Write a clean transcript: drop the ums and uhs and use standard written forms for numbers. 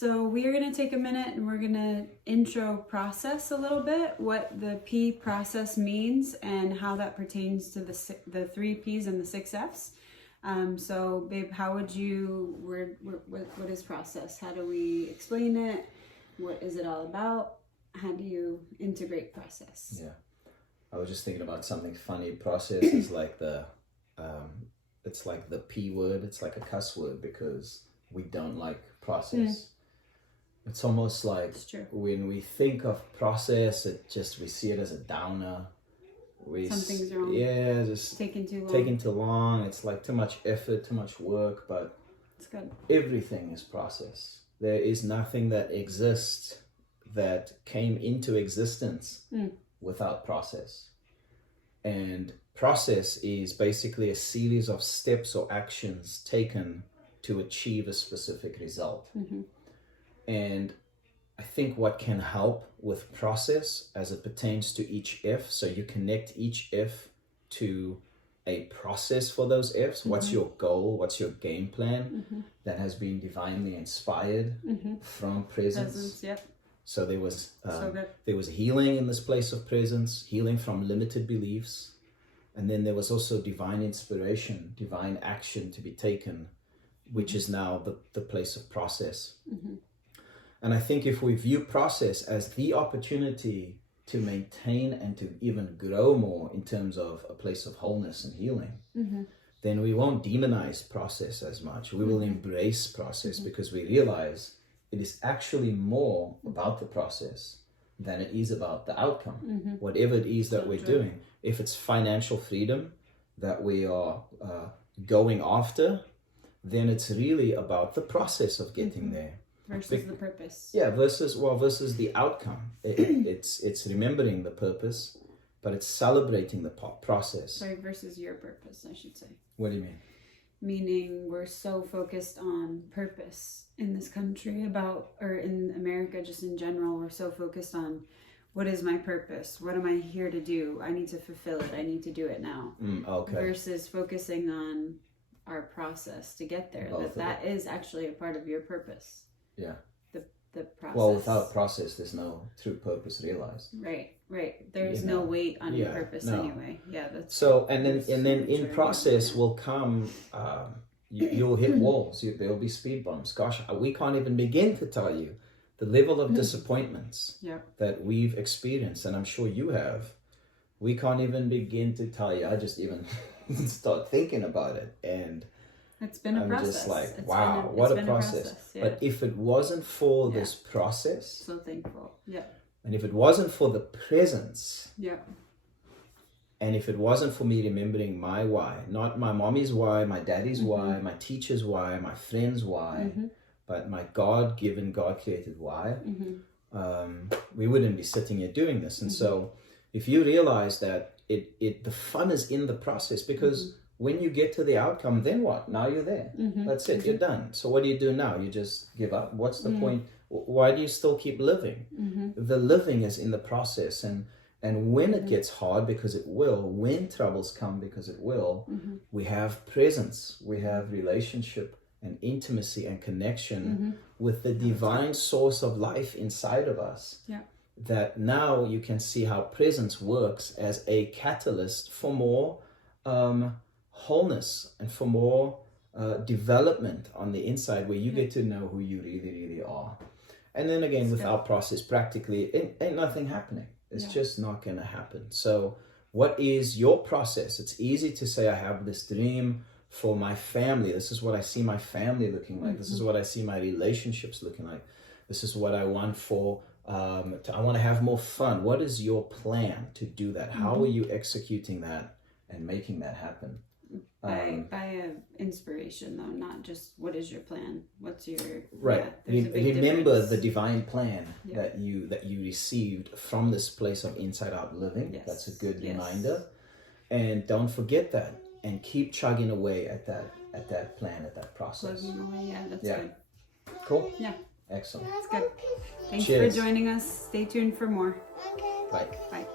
So we are going to take a minute and we're going to intro process a little bit, what the P process means and how that pertains to the 3 Ps and the 6 Fs. So babe, how would you, what is process? How do we explain it? What is it all about? How do you integrate process? Yeah, I was just thinking about something funny. Process is like it's like the P word. It's like a cuss word because we don't like process. It's almost like when we think of process, we see it as a downer. Something's wrong. Yeah, just taking too long. It's like too much effort, too much work, but it's good. Everything is process. There is nothing that exists that came into existence without process. And process is basically a series of steps or actions taken to achieve a specific result. And I think what can help with process as it pertains to each F, so you connect each F to a process for those Fs. What's your goal? What's your game plan that has been divinely inspired from presence? Yep. So there was healing in this place of presence, healing from limited beliefs. And then there was also divine inspiration, divine action to be taken, which is now the place of process. And I think if we view process as the opportunity to maintain and to even grow more in terms of a place of wholeness and healing, then we won't demonize process as much. We will embrace process because we realize it is actually more about the process than it is about the outcome. Whatever it is that we're doing, if it's financial freedom that we are going after, then it's really about the process of getting there. Versus the purpose. Yeah, versus the outcome. It's remembering the purpose, but it's celebrating the process. Sorry, versus your purpose, I should say. What do you mean? Meaning we're so focused on purpose in this country or in America just in general, we're so focused on what is my purpose? What am I here to do? I need to fulfill it. I need to do it now. Okay. Versus focusing on our process to get there. That is actually a part of your purpose. Yeah. The process. Well, without process, there's no true purpose realized. Right. There's no weight on your purpose anyway. Yeah. That's so. And then in process will come. You'll hit walls. There'll be speed bumps. Gosh, we can't even begin to tell you the level of disappointments that we've experienced, and I'm sure you have. We can't even begin to tell you. I just even start thinking about it, and it's been a process. I'm just like, wow, what a process. But if it wasn't for this process, so thankful. Yeah. And if it wasn't for the presence, and if it wasn't for me remembering my why, not my mommy's why, my daddy's why, my teacher's why, my friend's why, but my God-given, God-created why, we wouldn't be sitting here doing this. And so if you realize that the fun is in the process, because when you get to the outcome, then what? Now you're there. That's it. You're done. So what do you do now? You just give up? What's the point? Why do you still keep living? The living is in the process. And when it gets hard, because it will, when troubles come, because it will, we have presence. We have relationship and intimacy and connection with the divine source of life inside of us. That now you can see how presence works as a catalyst for more wholeness and for more development on the inside, where you get to know who you really, really are. And then again, without process, practically ain't nothing happening. It's just not going to happen. So what is your process? It's easy to say, I have this dream for my family. This is what I see my family looking like. This is what I see my relationships looking like. This is what I want for I want to have more fun. What is your plan to do that? How are you executing that and making that happen? By inspiration, though, not just what is your plan. What's your remember the divine plan that you received from this place of inside out living. That's a good reminder, and don't forget that, and keep chugging away at that plan, at that process. Plugging away, that's good. Cool. Yeah. Excellent. That's good. Thanks Cheers. for joining us. Stay tuned for more. Bye. Bye.